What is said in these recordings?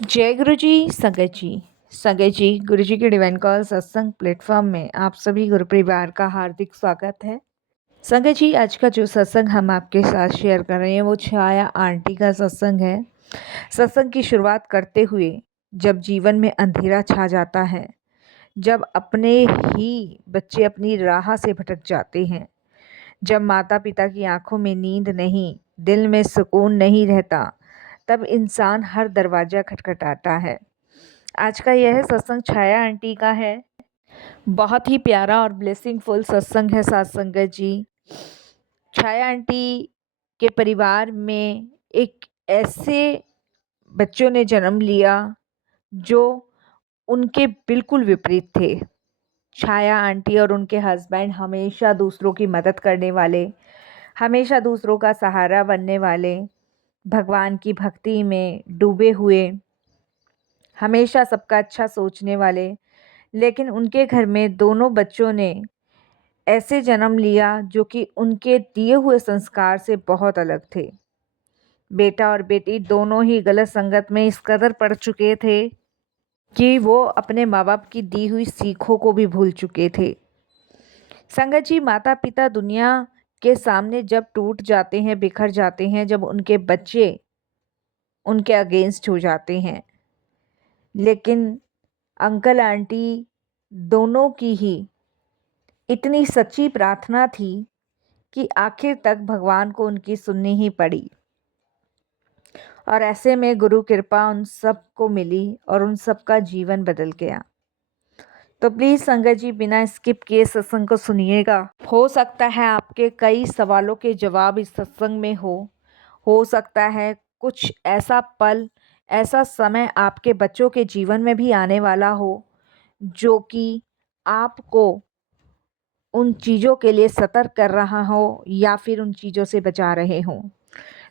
जय गुरु जी, संगत जी। संगत जी, गुरु जी के डिवाइन कॉल सत्संग प्लेटफॉर्म में आप सभी गुरु परिवार का हार्दिक स्वागत है। संगत जी, आज का जो सत्संग हम आपके साथ शेयर कर रहे हैं वो छाया आंटी का सत्संग है। सत्संग की शुरुआत करते हुए जब जीवन में अंधेरा छा जाता है, जब अपने ही बच्चे अपनी राह से भटक जाते हैं, जब माता पिता की आंखों में नींद नहीं, दिल में सुकून नहीं रहता, तब इंसान हर दरवाज़ा खटखटाता है। आज का यह सत्संग छाया आंटी का है। बहुत ही प्यारा और ब्लेसिंगफुल सत्संग है साथ संगत जी। छाया आंटी के परिवार में एक ऐसे बच्चों ने जन्म लिया जो उनके बिल्कुल विपरीत थे। छाया आंटी और उनके हस्बैंड हमेशा दूसरों की मदद करने वाले, हमेशा दूसरों का सहारा बनने वाले, भगवान की भक्ति में डूबे हुए, हमेशा सबका अच्छा सोचने वाले। लेकिन उनके घर में दोनों बच्चों ने ऐसे जन्म लिया जो कि उनके दिए हुए संस्कार से बहुत अलग थे। बेटा और बेटी दोनों ही गलत संगत में इस कदर पड़ चुके थे कि वो अपने माँ बाप की दी हुई सीखों को भी भूल चुके थे। संगत जी, माता पिता दुनिया के सामने जब टूट जाते हैं, बिखर जाते हैं, जब उनके बच्चे उनके अगेंस्ट हो जाते हैं, लेकिन अंकल आंटी दोनों की ही इतनी सच्ची प्रार्थना थी कि आखिर तक भगवान को उनकी सुननी ही पड़ी। और ऐसे में गुरु कृपा उन सबको मिली और उन सबका जीवन बदल गया। तो प्लीज़ संगत जी, बिना स्किप किए सत्संग को सुनिएगा। हो सकता है आपके कई सवालों के जवाब इस सत्संग में हो सकता है कुछ ऐसा पल, ऐसा समय आपके बच्चों के जीवन में भी आने वाला हो जो कि आपको उन चीज़ों के लिए सतर्क कर रहा हो या फिर उन चीज़ों से बचा रहे हों।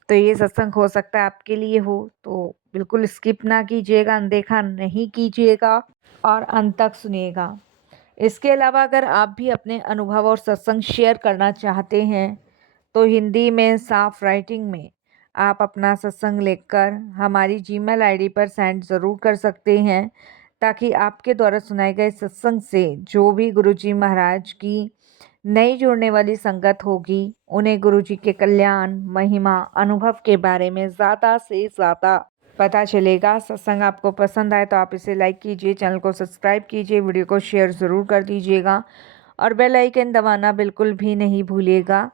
तो ये सत्संग हो सकता है आपके लिए हो, तो बिल्कुल स्किप ना कीजिएगा, अनदेखा नहीं कीजिएगा और अंत तक सुनिएगा। इसके अलावा अगर आप भी अपने अनुभव और सत्संग शेयर करना चाहते हैं तो हिंदी में साफ राइटिंग में आप अपना सत्संग लिखकर हमारी जीमेल आईडी पर सेंड ज़रूर कर सकते हैं, ताकि आपके द्वारा सुनाए गए सत्संग से जो भी गुरुजी महाराज की नई जुड़ने वाली संगत होगी उन्हें गुरुजी के कल्याण, महिमा, अनुभव के बारे में ज़्यादा से ज़्यादा पता चलेगा। सत्संग आपको पसंद आए तो आप इसे लाइक कीजिए, चैनल को सब्सक्राइब कीजिए, वीडियो को शेयर ज़रूर कर दीजिएगा और बेल आइकन दबाना बिल्कुल भी नहीं भूलिएगा,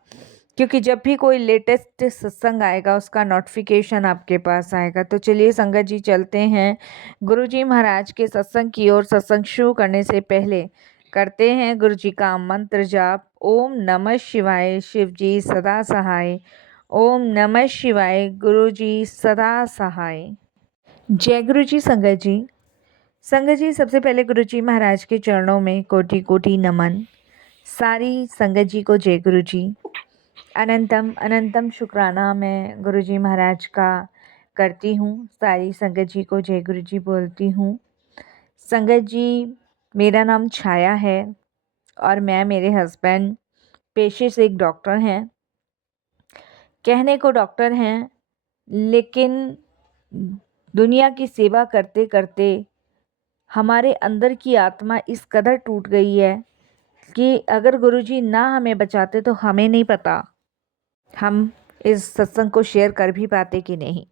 क्योंकि जब भी कोई लेटेस्ट सत्संग आएगा उसका नोटिफिकेशन आपके पास आएगा। तो चलिए संगत जी, चलते हैं गुरुजी महाराज के सत्संग की ओर। सत्संग शुरू करने से पहले करते हैं गुरु जी का मंत्र जाप। ओम नमः शिवाय, शिव जी सदा सहाय। ओम नमः शिवाय, गुरु जी सदा सहाय। जय गुरु जी। संगत जी, संगत जी, सबसे पहले गुरु जी महाराज के चरणों में कोटि कोटि नमन। सारी संगत जी को जय गुरु जी। अनंतम अनंतम शुक्राना मैं गुरु जी महाराज का करती हूँ। सारी संगत जी को जय गुरु जी बोलती हूँ। संगत जी, मेरा नाम छाया है और मैं, मेरे हस्बैंड पेशे से एक डॉक्टर हैं। कहने को डॉक्टर हैं, लेकिन दुनिया की सेवा करते करते हमारे अंदर की आत्मा इस कदर टूट गई है कि अगर गुरुजी ना हमें बचाते तो हमें नहीं पता हम इस सत्संग को शेयर कर भी पाते कि नहीं।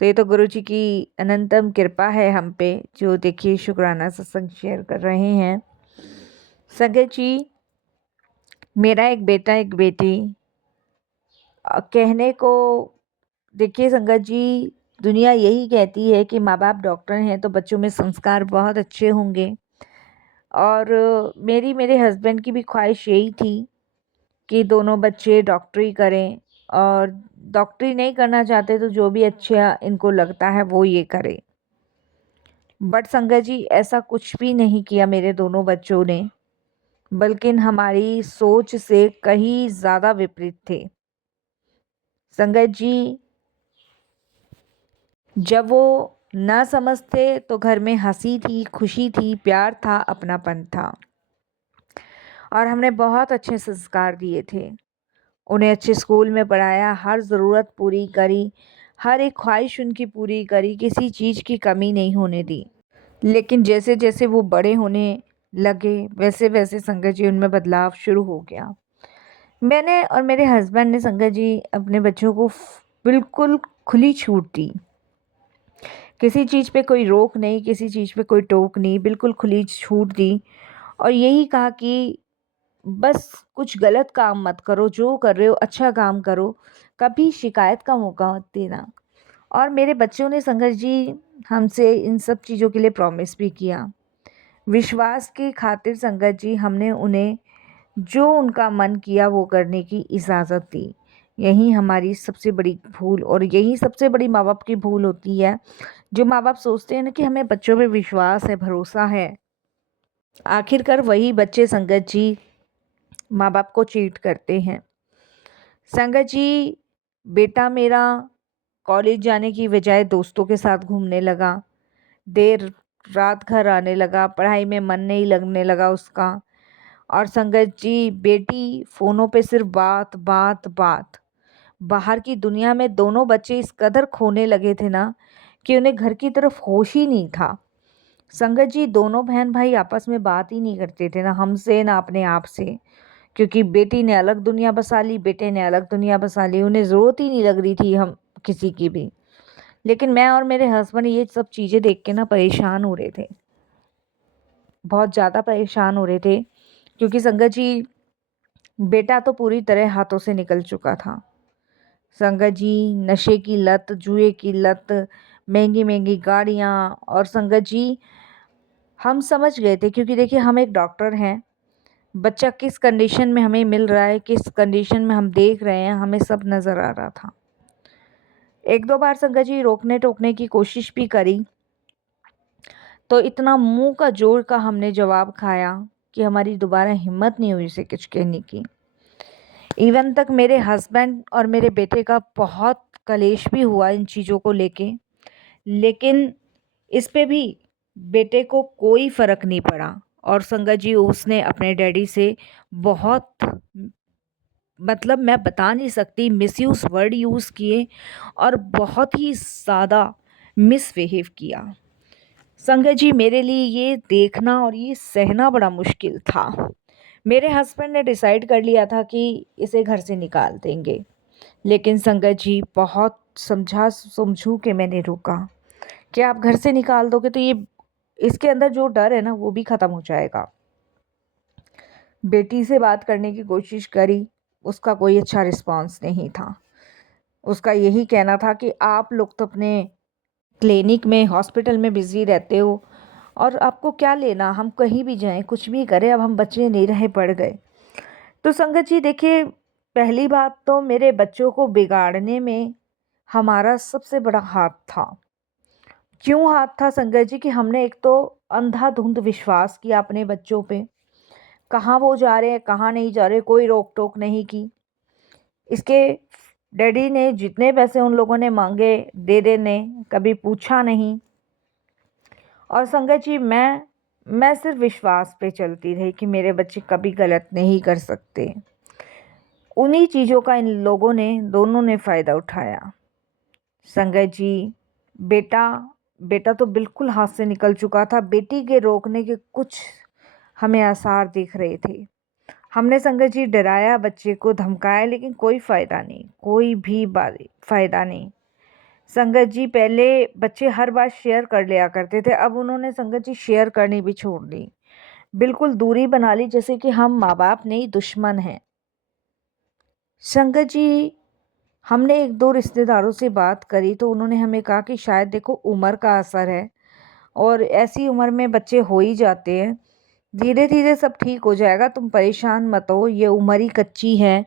तो ये तो गुरुजी की अनंतम कृपा है हम पे, जो देखिए शुक्राना सत्संग शेयर कर रहे हैं। संगत जी, मेरा एक बेटा एक बेटी, कहने को देखिए संगत जी, दुनिया यही कहती है कि माँ बाप डॉक्टर हैं तो बच्चों में संस्कार बहुत अच्छे होंगे। और मेरे हस्बैंड की भी ख्वाहिश यही थी कि दोनों बच्चे डॉक्टरी करें, और डॉक्टरी नहीं करना चाहते तो जो भी अच्छा इनको लगता है वो ये करें। बट संगत जी, ऐसा कुछ भी नहीं किया मेरे दोनों बच्चों ने, बल्कि हमारी सोच से कहीं ज़्यादा विपरीत थे। संगत जी, जब वो ना समझते तो घर में हंसी थी, खुशी थी, प्यार था, अपनापन था और हमने बहुत अच्छे संस्कार दिए थे। उन्हें अच्छे स्कूल में पढ़ाया, हर ज़रूरत पूरी करी, हर एक ख्वाहिश उनकी पूरी करी, किसी चीज़ की कमी नहीं होने दी। लेकिन जैसे-जैसे वो बड़े होने लगे, वैसे-वैसे संगत जी उनमें बदलाव शुरू हो गया। मैंने और मेरे हस्बैंड ने संगत जी अपने बच्चों को बिल्कुल खुली छूट दी। किसी चीज़ पे कोई रोक नहीं, किसी चीज़ पे कोई टोक नहीं, बिल्कुल खुली छूट दी और यही कहा कि बस कुछ गलत काम मत करो, जो कर रहे हो अच्छा काम करो, कभी शिकायत का मौका मत देना। और मेरे बच्चों ने संगत जी हमसे इन सब चीज़ों के लिए प्रॉमिस भी किया। विश्वास की खातिर संगत जी हमने उन्हें जो उनका मन किया वो करने की इजाज़त दी। यही हमारी सबसे बड़ी भूल और यही सबसे बड़ी माँ-बाप की भूल होती है। जो माँ-बाप सोचते हैं ना कि हमें बच्चों पे विश्वास है, भरोसा है, आखिरकार वही बच्चे संगत जी माँ-बाप को चीट करते हैं। संगत जी बेटा मेरा कॉलेज जाने की बजाय दोस्तों के साथ घूमने लगा, देर रात घर आने लगा, पढ़ाई में मन नहीं लगने लगा उसका। और संगत जी बेटी फ़ोनों पे सिर्फ बात, बात, बात। बाहर की दुनिया में दोनों बच्चे इस कदर खोने लगे थे ना कि उन्हें घर की तरफ होश ही नहीं था। संगत जी दोनों बहन भाई आपस में बात ही नहीं करते थे, ना हमसे ना अपने आप से, क्योंकि बेटी ने अलग दुनिया बसा ली, बेटे ने अलग दुनिया बसा ली। उन्हें ज़रूरत ही नहीं लग रही थी हम किसी की भी। लेकिन मैं और मेरे हस्बैंड ये सब चीज़ें देख के ना परेशान हो रहे थे, बहुत ज़्यादा परेशान हो रहे थे, क्योंकि संगत जी बेटा तो पूरी तरह हाथों से निकल चुका था। संगत जी नशे की लत, जुए की लत, महंगी-महंगी गाड़ियाँ और संगत जी हम समझ गए थे, क्योंकि देखिए हम एक डॉक्टर हैं, बच्चा किस कंडीशन में हमें मिल रहा है, किस कंडीशन में हम देख रहे हैं, हमें सब नज़र आ रहा था। 1-2 बार संगत जी रोकने-टोकने की कोशिश भी करी, तो इतना मुँह का ज़ोर का हमने जवाब खाया कि हमारी दोबारा हिम्मत नहीं हुई उसे कुछ कहने की। इवन तक मेरे हस्बैंड और मेरे बेटे का बहुत कलेश भी हुआ इन चीज़ों को लेके, लेकिन इस पे भी बेटे को कोई फ़र्क नहीं पड़ा और संगत जी उसने अपने डैडी से बहुत, मतलब मैं बता नहीं सकती, मिसयूज़ वर्ड यूज़ किए और बहुत ही ज़्यादा मिसबिहेव किया। संगत जी मेरे लिए ये देखना और ये सहना बड़ा मुश्किल था। मेरे हस्बैंड ने डिसाइड कर लिया था कि इसे घर से निकाल देंगे, लेकिन संगत जी बहुत समझा-समझू के मैंने रोका कि आप घर से निकाल दोगे तो ये इसके अंदर जो डर है ना वो भी ख़त्म हो जाएगा। बेटी से बात करने की कोशिश करी, उसका कोई अच्छा रिस्पॉन्स नहीं था। उसका यही कहना था कि आप लोग तो अपने क्लिनिक में, हॉस्पिटल में बिज़ी रहते हो और आपको क्या लेना, हम कहीं भी जाएँ, कुछ भी करें, अब हम बच्चे नहीं रहे पड़ गए। तो संगत जी देखिए, पहली बात तो मेरे बच्चों को बिगाड़ने में हमारा सबसे बड़ा हाथ था। क्यों हाथ था संगत जी कि हमने एक तो अंधाधुंध विश्वास किया अपने बच्चों पे। कहाँ वो जा रहे हैं, कहाँ नहीं जा रहे, कोई रोक-टोक नहीं की। इसके डैडी ने जितने पैसे उन लोगों ने माँगे, दे देने, कभी पूछा नहीं। और संगत जी मैं सिर्फ़ विश्वास पे चलती रही कि मेरे बच्चे कभी गलत नहीं कर सकते। उन्हीं चीज़ों का इन लोगों ने, दोनों ने फ़ायदा उठाया। संगत जी बेटा बेटा तो बिल्कुल हाथ से निकल चुका था, बेटी के रोकने के कुछ हमें आसार दिख रहे थे। हमने संगत जी डराया, बच्चे को धमकाया, लेकिन कोई फ़ायदा नहीं, कोई भी फ़ायदा नहीं। संगत जी पहले बच्चे हर बात शेयर कर लिया करते थे, अब उन्होंने संगत जी शेयर करनी भी छोड़ दी। बिल्कुल दूरी बना ली, जैसे कि हम माँ-बाप नहीं दुश्मन हैं। संगत जी हमने 1-2 रिश्तेदारों से बात करी तो उन्होंने हमें कहा कि शायद देखो उम्र का असर है और ऐसी उम्र में बच्चे हो ही जाते हैं। धीरे-धीरे सब ठीक हो जाएगा, तुम परेशान मत हो, ये उम्र ही कच्ची है।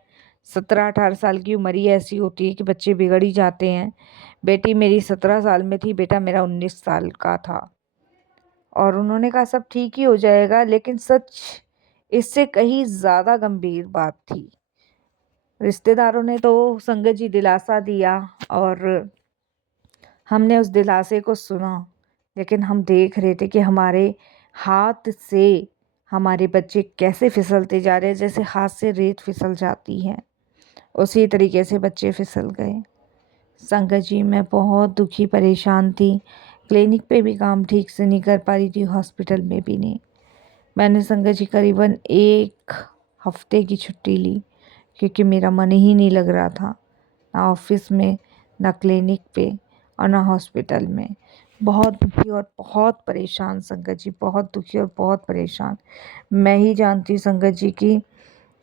17-18 साल की उम्र ही ऐसी होती है कि बच्चे बिगड़ ही जाते हैं। बेटी मेरी 17 साल में थी, बेटा मेरा 19 साल का था। और उन्होंने कहा सब ठीक ही हो जाएगा, लेकिन सच इससे कहीं ज़्यादा गंभीर बात थी। रिश्तेदारों ने तो संगत जी दिलासा दिया और हमने उस दिलासे को सुना, लेकिन हम देख रहे थे कि हमारे हाथ से हमारे बच्चे कैसे फिसलते जा रहे हैं, जैसे हाथ से रेत फिसल जाती है, उसी तरीके से बच्चे फिसल गए। संगत जी, मैं बहुत दुखी परेशान थी। क्लिनिक पे भी काम ठीक से नहीं कर पा रही थी, हॉस्पिटल में भी नहीं। मैंने संगत जी करीबन 1 हफ्ते की छुट्टी ली, क्योंकि मेरा मन ही नहीं लग रहा था, ना ऑफिस में, ना क्लिनिक पे और ना हॉस्पिटल में। बहुत दुखी और बहुत परेशान संगत जी, बहुत दुखी और बहुत परेशान। मैं ही जानती हूँ संगत जी कि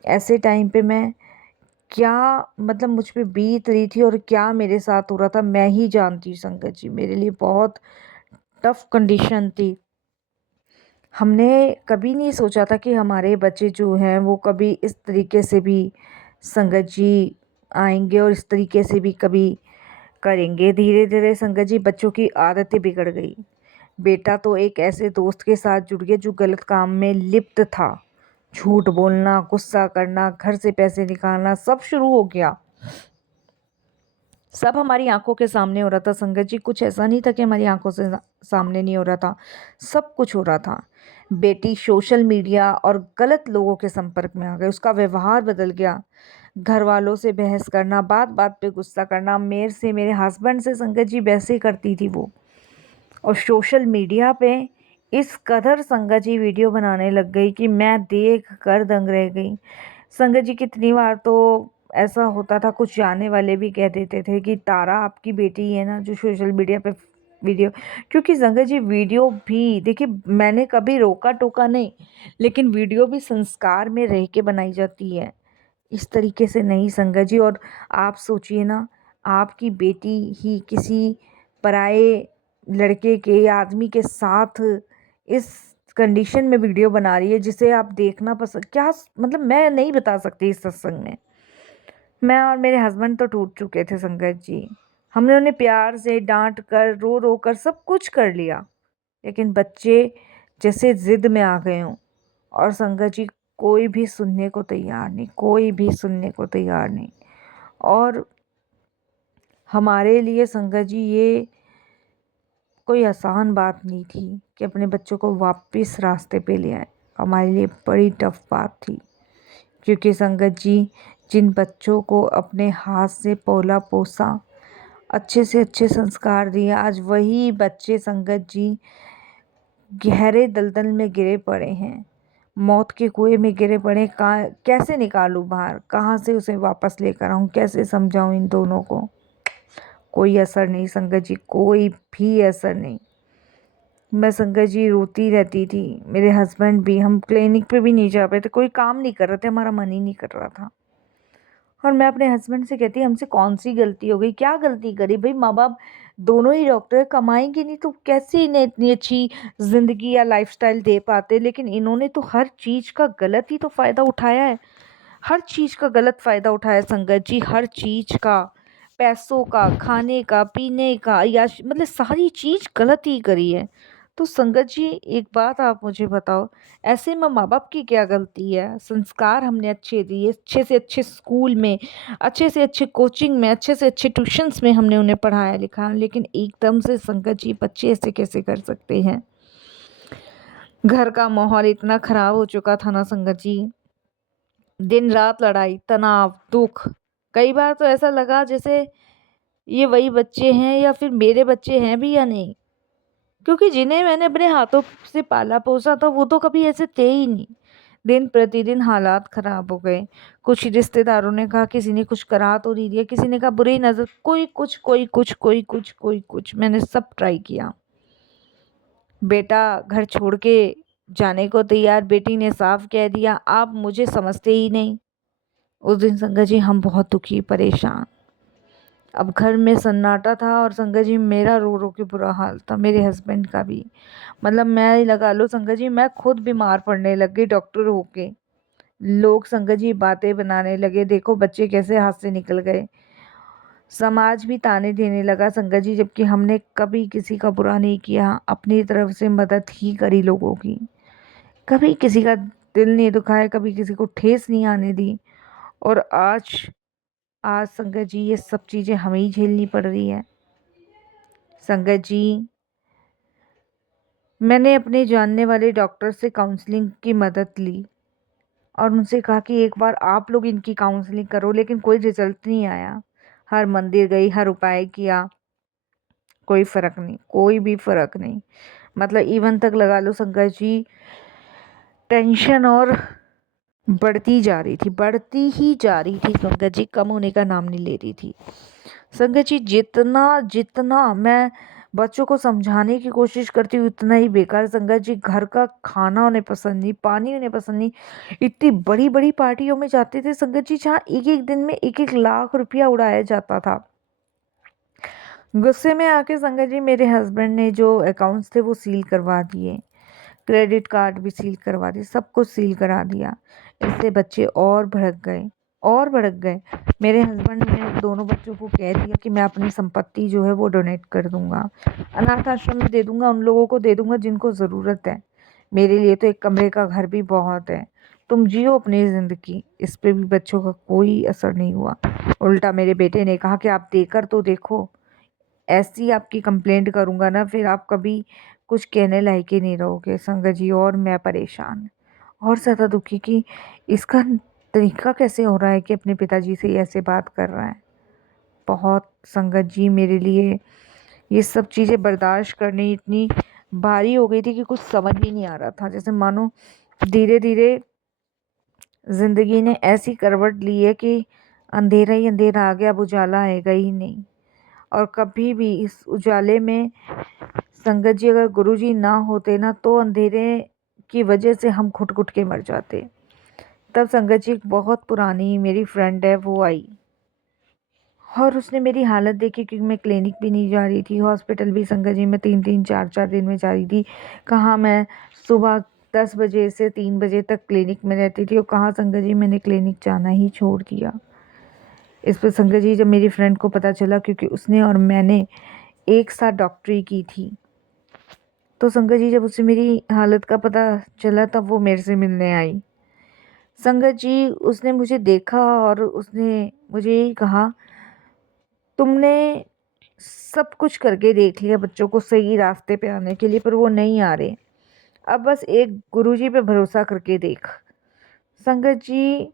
ऐसे टाइम पे मैं क्या, मतलब मुझ पे बीत रही थी और क्या मेरे साथ हो रहा था, मैं ही जानती हूँ संगत जी। मेरे लिए बहुत टफ कंडीशन थी। हमने कभी नहीं सोचा था कि हमारे बच्चे जो हैं वो कभी इस तरीके से भी संगत जी आएंगे और इस तरीके से भी कभी करेंगे। धीरे धीरे संगत जी बच्चों की आदतें बिगड़ गई। बेटा तो एक ऐसे दोस्त के साथ जुड़ गया जो गलत काम में लिप्त था। झूठ बोलना, गुस्सा करना, घर से पैसे निकालना, सब शुरू हो गया। सब हमारी आंखों के सामने हो रहा था संगत जी। कुछ ऐसा नहीं था कि हमारी आंखों से सामने नहीं हो रहा था, सब कुछ हो रहा था। बेटी सोशल मीडिया और गलत लोगों के संपर्क में आ गई, उसका व्यवहार बदल गया। घर वालों से बहस करना, बात बात पे गुस्सा करना, मेरे से, मेरे हस्बैंड से संगत जी वैसे करती थी वो। और सोशल मीडिया पे इस कदर संगत जी वीडियो बनाने लग गई कि मैं देख कर दंग रह गई। संगत जी कितनी बार तो ऐसा होता था, कुछ जानने वाले भी कह देते थे कि तारा आपकी बेटी है ना जो सोशल मीडिया पे वीडियो। क्योंकि संगत जी वीडियो भी देखिए, मैंने कभी रोका टोका नहीं, लेकिन वीडियो भी संस्कार में रह के बनाई जाती है, इस तरीके से नहीं संगत जी। और आप सोचिए ना, आपकी बेटी ही किसी पराए लड़के के या आदमी के साथ इस कंडीशन में वीडियो बना रही है जिसे आप देखना पसंद, क्या मतलब मैं नहीं बता सकती। इस सत्संग में मैं और मेरे हस्बैंड तो टूट चुके थे संगत जी। हमने उन्हें प्यार से डांट कर, रो रो कर सब कुछ कर लिया, लेकिन बच्चे जैसे जिद में आ गए हों। और संगत जी कोई भी सुनने को तैयार नहीं, कोई भी सुनने को तैयार नहीं। और हमारे लिए संगत जी ये कोई आसान बात नहीं थी कि अपने बच्चों को वापस रास्ते पे ले आए। हमारे लिए बड़ी टफ बात थी, क्योंकि संगत जी जिन बच्चों को अपने हाथ से पौला पोसा, अच्छे से अच्छे संस्कार दिए, आज वही बच्चे संगत जी गहरे दलदल में गिरे पड़े हैं, मौत के कुएं में गिरे पड़े। कहाँ कैसे निकालूं बाहर, कहाँ से उसे वापस लेकर आऊं, कैसे समझाऊं इन दोनों को। कोई असर नहीं संगत जी, कोई भी असर नहीं। मैं संगत जी रोती रहती थी, मेरे हस्बैंड भी। हम क्लिनिक पे भी नहीं जा पाए थे, कोई काम नहीं कर रहे थे, हमारा मन ही नहीं कर रहा था। और मैं अपने हस्बैंड से कहती, हमसे कौन सी गलती हो गई, क्या गलती करी भाई, माँ बाप दोनों ही डॉक्टर है, कमाएंगे नहीं तो कैसे इन्हें इतनी अच्छी ज़िंदगी या लाइफस्टाइल दे पाते। लेकिन इन्होंने तो हर चीज़ का गलत ही तो फ़ायदा उठाया है, हर चीज़ का गलत फ़ायदा उठाया संगत जी, हर चीज़ का, पैसों का, खाने का, पीने का, या मतलब सारी चीज़ गलत ही करी है। तो संगत जी एक बात आप मुझे बताओ, ऐसे में माँ बाप की क्या गलती है। संस्कार हमने अच्छे दिए, अच्छे से अच्छे स्कूल में, अच्छे से अच्छे कोचिंग में, अच्छे से अच्छे ट्यूशन्स में हमने उन्हें पढ़ाया लिखा, लेकिन एकदम से संगत जी बच्चे ऐसे कैसे कर सकते हैं। घर का माहौल इतना ख़राब हो चुका था ना संगत जी, दिन रात लड़ाई, तनाव, दुख। कई बार तो ऐसा लगा जैसे ये वही बच्चे हैं या फिर मेरे बच्चे हैं भी या नहीं, क्योंकि जिन्हें मैंने अपने हाथों से पाला पोसा था वो तो कभी ऐसे थे ही नहीं। दिन प्रतिदिन हालात खराब हो गए। कुछ रिश्तेदारों ने कहा किसी ने कुछ करा तो नहीं दिया, किसी ने कहा बुरी नजर, कोई कुछ, कोई कुछ, कोई कुछ, कोई कुछ। मैंने सब ट्राई किया। बेटा घर छोड़ के जाने को तैयार, बेटी ने साफ कह दिया आप मुझे समझते ही नहीं। उस दिन संगत जी हम बहुत दुखी परेशान। अब घर में सन्नाटा था और संगत जी मेरा रो रो के बुरा हाल था, मेरे हस्बैंड का भी। मतलब मैं ही लगा लो संगत जी, मैं खुद बीमार पड़ने लग गई डॉक्टर होके। लोग संगत जी बातें बनाने लगे, देखो बच्चे कैसे हाथ से निकल गए। समाज भी ताने देने लगा संगत जी, जबकि हमने कभी किसी का बुरा नहीं किया, अपनी तरफ से मदद ही करी लोगों की। कभी किसी का दिल नहीं दुखाया, कभी किसी को ठेस नहीं आने दी। और आज आज संगत जी ये सब चीज़ें हमें ही झेलनी पड़ रही है। संगत जी मैंने अपने जानने वाले डॉक्टर से काउंसलिंग की मदद ली और उनसे कहा कि एक बार आप लोग इनकी काउंसलिंग करो, लेकिन कोई रिजल्ट नहीं आया। हर मंदिर गई, हर उपाय किया, कोई फ़र्क नहीं, कोई भी फ़र्क नहीं। मतलब इवन तक लगा लो संकट जी, टेंशन और बढ़ती जा रही थी, बढ़ती ही जा रही थी संकट जी, कम होने का नाम नहीं ले रही थी। संकट जी जितना जितना मैं बच्चों को समझाने की कोशिश करती हूँ उतना ही बेकार। संकट जी घर का खाना उन्हें पसंद नहीं, पानी उन्हें पसंद नहीं। इतनी बड़ी बड़ी पार्टियों में जाते थे संकट जी, जहाँ एक एक दिन में 1-1 लाख रुपया उड़ाया जाता था। गुस्से में आके संकट जी मेरे हस्बैंड ने जो अकाउंट्स थे वो सील करवा दिए, क्रेडिट कार्ड भी सील करवा दिए, सब कुछ सील करा दिया। इससे बच्चे और भड़क गए, और भड़क गए। मेरे हस्बैंड ने दोनों बच्चों को कह दिया कि मैं अपनी संपत्ति जो है वो डोनेट कर दूंगा, अनाथ आश्रम में दे दूंगा, उन लोगों को दे दूंगा जिनको ज़रूरत है। मेरे लिए तो एक कमरे का घर भी बहुत है, तुम जियो अपनी ज़िंदगी। इस पे भी बच्चों का कोई असर नहीं हुआ। उल्टा मेरे बेटे ने कहा कि आप देकर तो देखो, ऐसी आपकी कंप्लेंट करूंगा ना फिर आप कभी कुछ कहने लायक ही नहीं रहोगे। संगत जी और मैं परेशान और ज़्यादा दुखी कि इसका तरीका कैसे हो रहा है कि अपने पिताजी से ऐसे बात कर रहा है। बहुत संगत जी मेरे लिए ये सब चीज़ें बर्दाश्त करनी इतनी भारी हो गई थी कि कुछ समझ ही नहीं आ रहा था। जैसे मानो धीरे धीरे ज़िंदगी ने ऐसी करवट ली है कि अंधेरा ही अंधेरा आ गया, अब उजाला आएगा ही नहीं। और कभी भी इस उजाले में संगत जी अगर गुरुजी ना होते ना तो अंधेरे की वजह से हम घुट घुट के मर जाते। तब संगत जी एक बहुत पुरानी मेरी फ्रेंड है वो आई और उसने मेरी हालत देखी, क्योंकि मैं क्लिनिक भी नहीं जा रही थी, हॉस्पिटल भी संगत जी मैं 3-3 4-4 दिन में जा रही थी। कहाँ मैं सुबह 10 बजे से 3 बजे तक क्लिनिक में रहती थी और कहाँ संगत जी मैंने क्लिनिक जाना ही छोड़ दिया। इस पर संगत जी जब मेरी फ्रेंड को पता चला, क्योंकि उसने और मैंने एक साथ डॉक्टरी की थी, तो संगत जी जब उसे मेरी हालत का पता चला तब वो मेरे से मिलने आई। संगत जी उसने मुझे देखा और उसने मुझे यही कहा, तुमने सब कुछ करके देख लिया बच्चों को सही रास्ते पे आने के लिए, पर वो नहीं आ रहे, अब बस एक गुरुजी पे भरोसा करके देख। संगत जी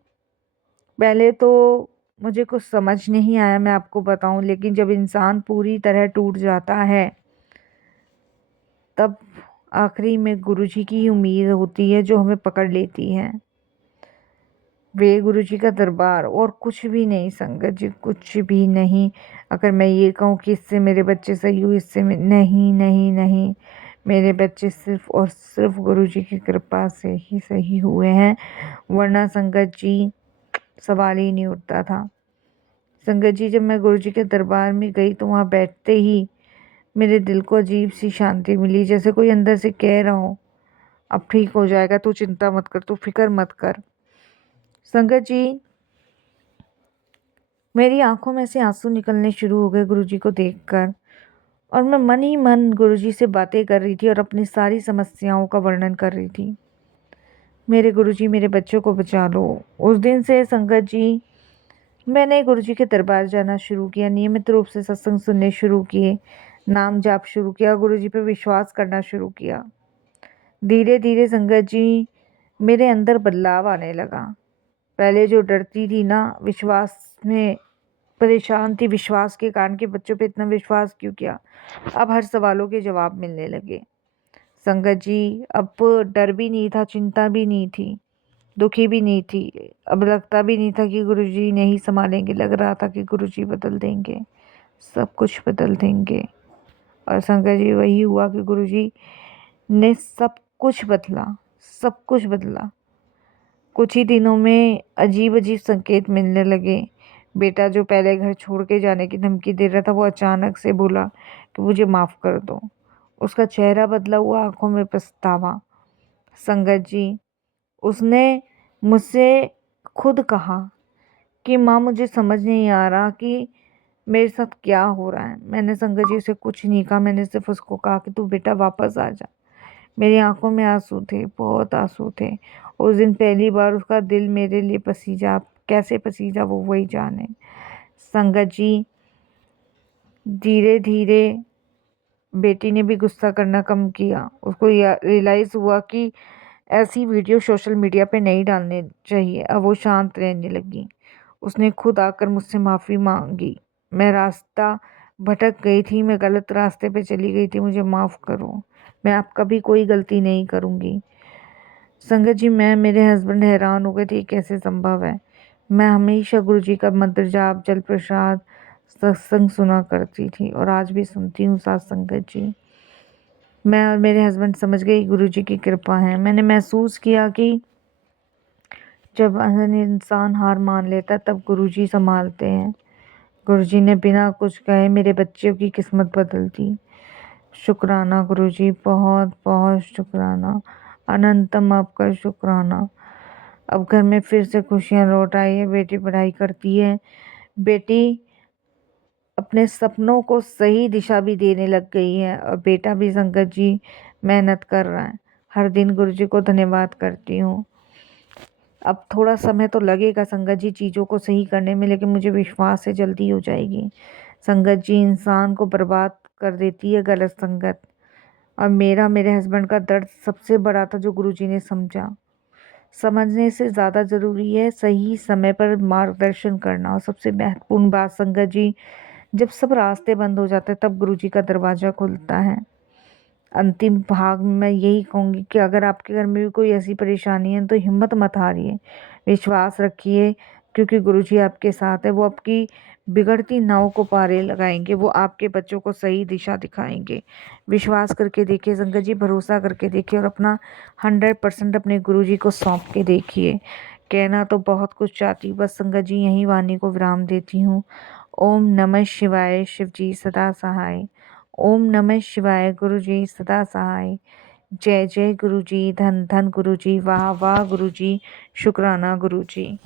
पहले तो मुझे कुछ समझ नहीं आया, मैं आपको बताऊं, लेकिन जब इंसान पूरी तरह टूट जाता है तब आखिरी में गुरुजी की ही उम्मीद होती है जो हमें पकड़ लेती है। वे गुरुजी का दरबार और कुछ भी नहीं संगत जी, कुछ भी नहीं। अगर मैं ये कहूँ कि इससे मेरे बच्चे सही हुए, इससे नहीं नहीं नहीं, मेरे बच्चे सिर्फ और सिर्फ गुरुजी की कृपा से ही सही हुए हैं, वरना संगत जी सवाल ही नहीं उठता था। संगत जी जब मैं गुरुजी के दरबार में गई तो वहाँ बैठते ही मेरे दिल को अजीब सी शांति मिली, जैसे कोई अंदर से कह रहा हो अब ठीक हो जाएगा, तू चिंता मत कर, तू फिक्र मत कर। संगत जी मेरी आंखों में से आंसू निकलने शुरू हो गए गुरुजी को देखकर, और मैं मन ही मन गुरुजी से बातें कर रही थी और अपनी सारी समस्याओं का वर्णन कर रही थी। मेरे गुरुजी मेरे बच्चों को बचा लो। उस दिन से संगत जी मैंने गुरुजी के दरबार जाना शुरू किया, नियमित रूप से सत्संग सुनने शुरू किए, नाम जाप शुरू किया, गुरुजी पे विश्वास करना शुरू किया। धीरे धीरे संगत जी मेरे अंदर बदलाव आने लगा। पहले जो डरती थी ना, विश्वास में परेशान थी, विश्वास के कारण कि बच्चों पे इतना विश्वास क्यों किया, अब हर सवालों के जवाब मिलने लगे। संगत जी अब डर भी नहीं था, चिंता भी नहीं थी, दुखी भी नहीं थी। अब लगता भी नहीं था कि गुरुजी नहीं संभालेंगे, लग रहा था कि गुरुजी बदल देंगे, सब कुछ बदल देंगे। और संगत जी वही हुआ कि गुरुजी ने सब कुछ बदला, सब कुछ बदला। कुछ ही दिनों में अजीब अजीब संकेत मिलने लगे। बेटा जो पहले घर छोड़ के जाने की धमकी दे रहा था वो अचानक से बोला कि मुझे माफ़ कर दो। उसका चेहरा बदला हुआ, आंखों में पछतावा। संगत जी उसने मुझसे खुद कहा कि माँ मुझे समझ नहीं आ रहा कि मेरे साथ क्या हो रहा है। मैंने संगत जी से कुछ नहीं कहा, मैंने सिर्फ उसको कहा कि तू बेटा वापस आ जा। मेरी आंखों में आंसू थे, बहुत आंसू थे। उस दिन पहली बार उसका दिल मेरे लिए पसीजा, कैसे पसीजा वो वही जाने। संगत जी धीरे धीरे बेटी ने भी गुस्सा करना कम किया। उसको रियलाइज़ हुआ कि ऐसी वीडियो सोशल मीडिया पे नहीं डालने चाहिए। अब वो शांत रहने लगी। उसने खुद आकर मुझसे माफ़ी मांगी। मैं रास्ता भटक गई थी, मैं गलत रास्ते पे चली गई थी, मुझे माफ़ करो। मैं अब कभी कोई गलती नहीं करूँगी। संगत जी, मैं मेरे हस्बैंड हैरान हो गए थे, ये कैसे संभव है। मैं हमेशा गुरु जी का मंत्र जाप, जल प्रसाद, सत्संग सुना करती थी और आज भी सुनती हूँ साथ संगत जी। मैं और मेरे हस्बैंड समझ गए गुरु जी की कृपा है। मैंने महसूस किया कि जब इंसान हार मान लेता है तब गुरु जी संभालते हैं। गुरु जी ने बिना कुछ कहे मेरे बच्चों की किस्मत बदल दी। शुक्राना गुरु जी, बहुत बहुत शुक्राना, अनंतम आपका शुक्राना। अब घर में फिर से खुशियाँ लौट आई है। बेटी पढ़ाई करती है, बेटी अपने सपनों को सही दिशा भी देने लग गई है और बेटा भी संगत जी मेहनत कर रहा है। हर दिन गुरु जी को धन्यवाद करती हूँ। अब थोड़ा समय तो लगेगा संगत जी चीज़ों को सही करने में, लेकिन मुझे विश्वास है जल्दी हो जाएगी। संगत जी इंसान को बर्बाद कर देती है गलत संगत। और मेरे हस्बैंड का दर्द सबसे बड़ा था जो गुरु जी ने समझा। समझने से ज़्यादा ज़रूरी है सही समय पर मार्गदर्शन करना। और सबसे महत्वपूर्ण बात संगत जी, जब सब रास्ते बंद हो जाते हैं तब गुरु जी का दरवाज़ा खुलता है। अंतिम भाग में मैं यही कहूँगी कि अगर आपके घर में भी कोई ऐसी परेशानी है तो हिम्मत मत हारिए, विश्वास रखिए, क्योंकि गुरु जी आपके साथ है। वो आपकी बिगड़ती नाव को पारे लगाएंगे, वो आपके बच्चों को सही दिशा दिखाएंगे। विश्वास करके देखिए संगत जी, भरोसा करके देखिए और अपना 100% अपने गुरु जी को सौंप के देखिए। कहना तो बहुत कुछ चाहती हूँ, बस संगत जी यहीं वाणी को विराम देती हूँ। ओम नमः शिवाय, शिव जी सदा सहाय। ओम नमः शिवाय, गुरु जी सदा सहाय। जय जय गुरु जी, धन धन गुरु जी, वाह वाह गुरु जी, शुक्राना गुरु जी।